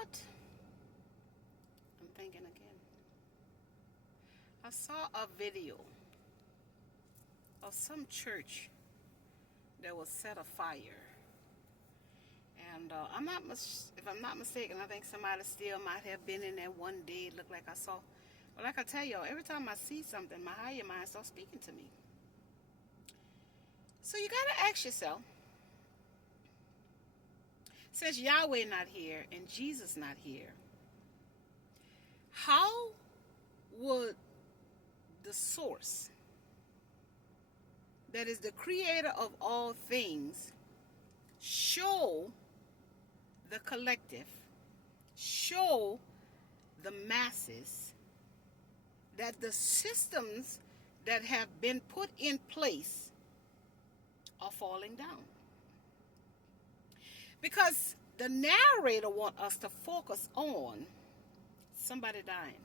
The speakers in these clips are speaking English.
what? I'm thinking again. I saw a video of some church that was set afire. And if I'm not mistaken, I think somebody still might have been in there one day. It looked like I saw. But like I tell y'all, every time I see something, my higher mind starts speaking to me. So you gotta ask yourself, since Yahweh not here and Jesus not here, how would the source that is the creator of all things show the collective, show the masses that the systems that have been put in place are falling down? Because the narrator wants us to focus on somebody dying,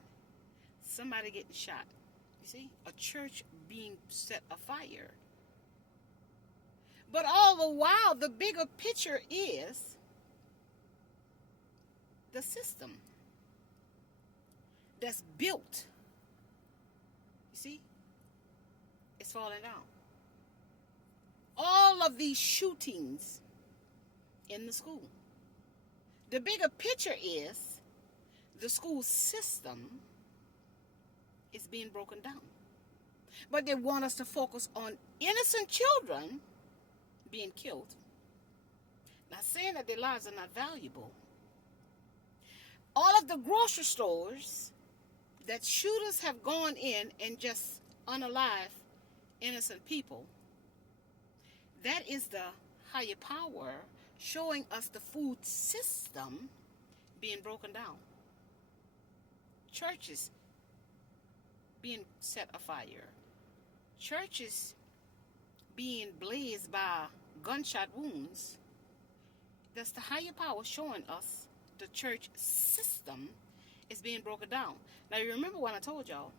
somebody getting shot. You see, a church being set afire. But all the while, the bigger picture is the system that's built. You see, it's falling down. All of these shootings in the school. The bigger picture is the school system is being broken down. But they want us to focus on innocent children being killed. Not saying that their lives are not valuable. All of the grocery stores that shooters have gone in and just unalive innocent people, that is the higher power showing us the food system being broken down. Churches being set afire. Churches being blazed by gunshot wounds. That's the higher power showing us the church system is being broken down. Now, you remember when I told y'all,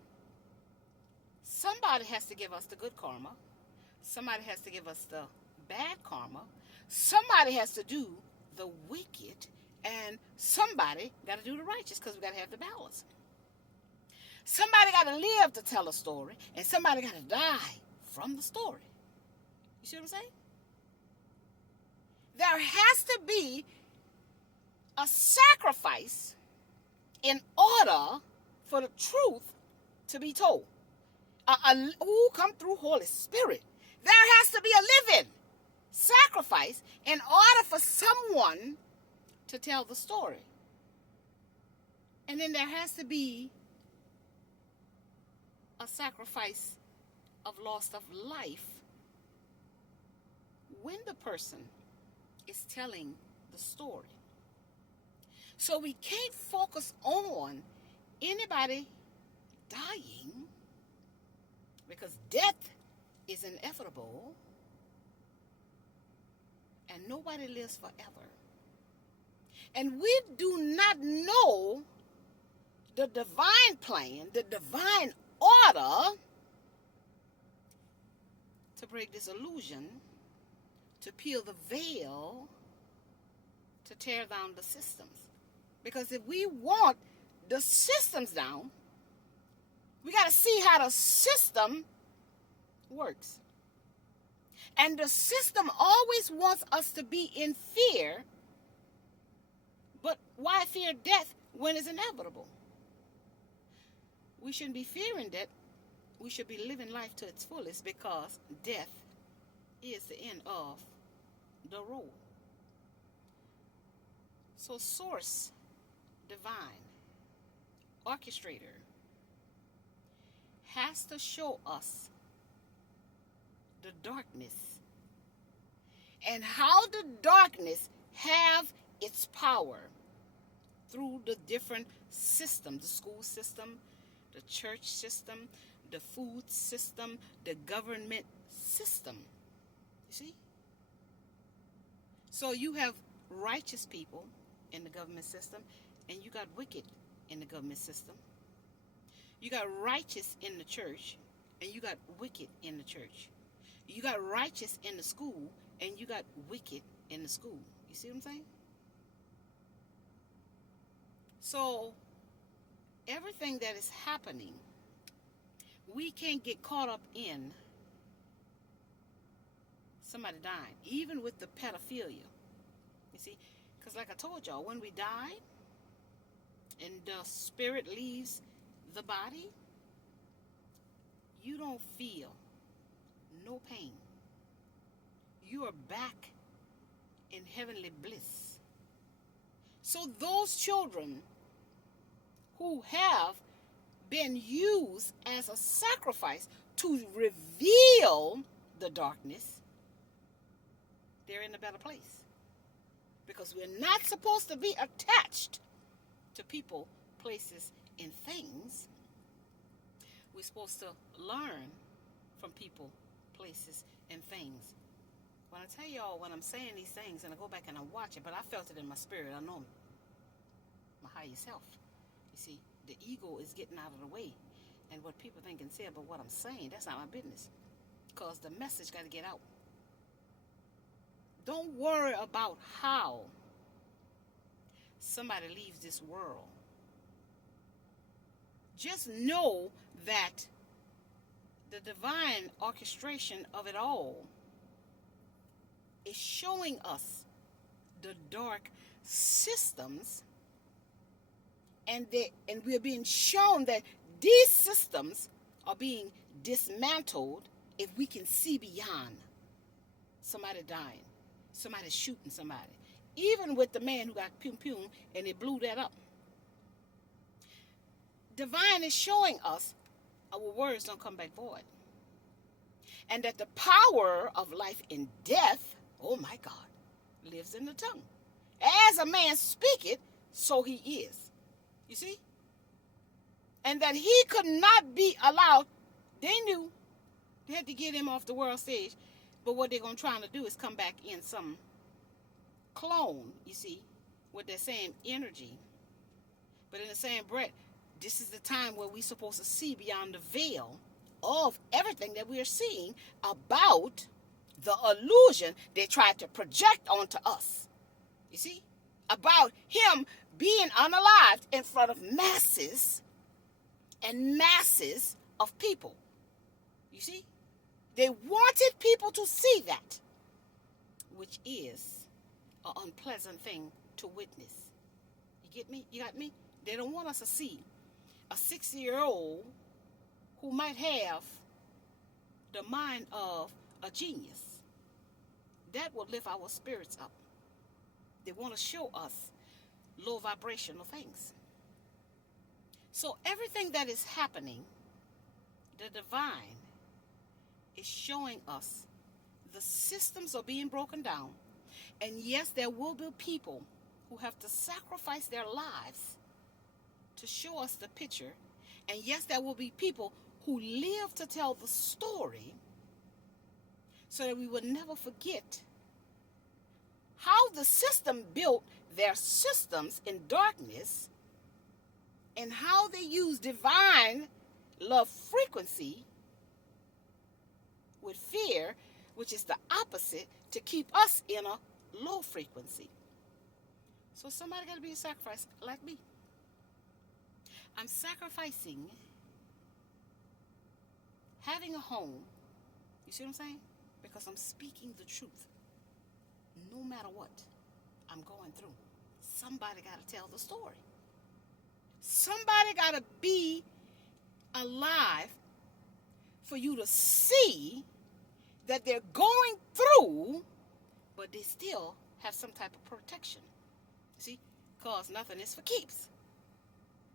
somebody has to give us the good karma. Somebody has to give us the bad karma. Somebody has to do the wicked. And somebody got to do the righteous, because we got to have the balance. Somebody got to live to tell a story, and somebody got to die from the story. You see what I'm saying? There has to be a sacrifice in order for the truth to be told. Come through Holy Spirit. There has to be a living sacrifice in order for someone to tell the story. And then there has to be a sacrifice of loss of life when the person is telling the story. So we can't focus on anybody dying, because death is inevitable and nobody lives forever. And we do not know the divine plan, the divine order to break this illusion, to peel the veil, to tear down the systems. Because if we want the systems down, we got to see how the system works. And the system always wants us to be in fear. But why fear death when it's inevitable? We shouldn't be fearing death. We should be living life to its fullest, because death is the end of the road. So source, divine, orchestrator, has to show us the darkness and how the darkness have its power through the different systems, the school system, the church system, the food system, the government system. You see? So you have righteous people in the government system, and you got wicked in the government system. You got righteous in the church, and you got wicked in the church. You got righteous in the school, and you got wicked in the school. You see what I'm saying? So everything that is happening, we can't get caught up in somebody dying, even with the pedophilia. You see, because like I told y'all, when we die and the spirit leaves the body, you don't feel no pain. You are back in heavenly bliss. So those children who have been used as a sacrifice to reveal the darkness, they're in a better place. Because we're not supposed to be attached to people, places, and things. We're supposed to learn from people, places, and things. When I tell y'all, when I'm saying these things, and I go back and I watch it, but I felt it in my spirit, I know my higher self. You see, the ego is getting out of the way. And what people think and say about what I'm saying, that's not my business. Because the message got to get out. Don't worry about how somebody leaves this world. Just know that the divine orchestration of it all is showing us the dark systems, and we're being shown that these systems are being dismantled if we can see beyond somebody dying, somebody shooting somebody. Even with the man who got pum and they blew that up. Divine is showing us our words don't come back void. And that the power of life and death, oh my God, lives in the tongue. As a man speaketh, so he is. You see? And that he could not be allowed. They knew they had to get him off the world stage. But what they're going to try to do is come back in some clone, you see, with that same energy. But in the same breath, this is the time where we're supposed to see beyond the veil of everything that we're seeing about the illusion they tried to project onto us. You see? About him being unalived in front of masses and masses of people. You see? They wanted people to see that, which is an unpleasant thing to witness. You get me? You got me? They don't want us to see a 60-year-old who might have the mind of a genius. That will lift our spirits up. They want to show us low vibrational things. So everything that is happening, the divine is showing us the systems are being broken down. And yes, there will be people who have to sacrifice their lives to show us the picture. And yes, there will be people who live to tell the story so that we will never forget how the system built their systems in darkness and how they use divine love frequency with fear, which is the opposite, to keep us in a low frequency. So somebody got to be a sacrifice like me. I'm sacrificing having a home. You see what I'm saying? Because I'm speaking the truth. No matter what I'm going through, somebody got to tell the story. Somebody got to be alive for you to see that they're going through, but they still have some type of protection. See? Because nothing is for keeps.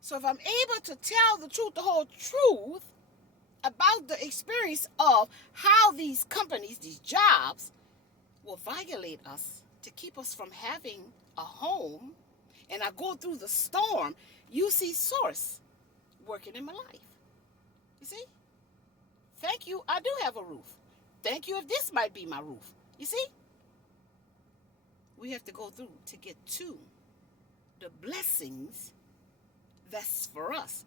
So if I'm able to tell the truth, the whole truth about the experience of how these companies, these jobs, will violate us to keep us from having a home, and I go through the storm, you see source working in my life. You see? Thank you, I do have a roof. Thank you if this might be my roof. You see? We have to go through to get to the blessings that's for us.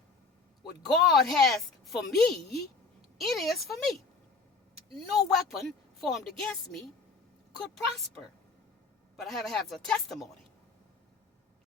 What God has for me, it is for me. No weapon formed against me could prosper. But I have to have a testimony.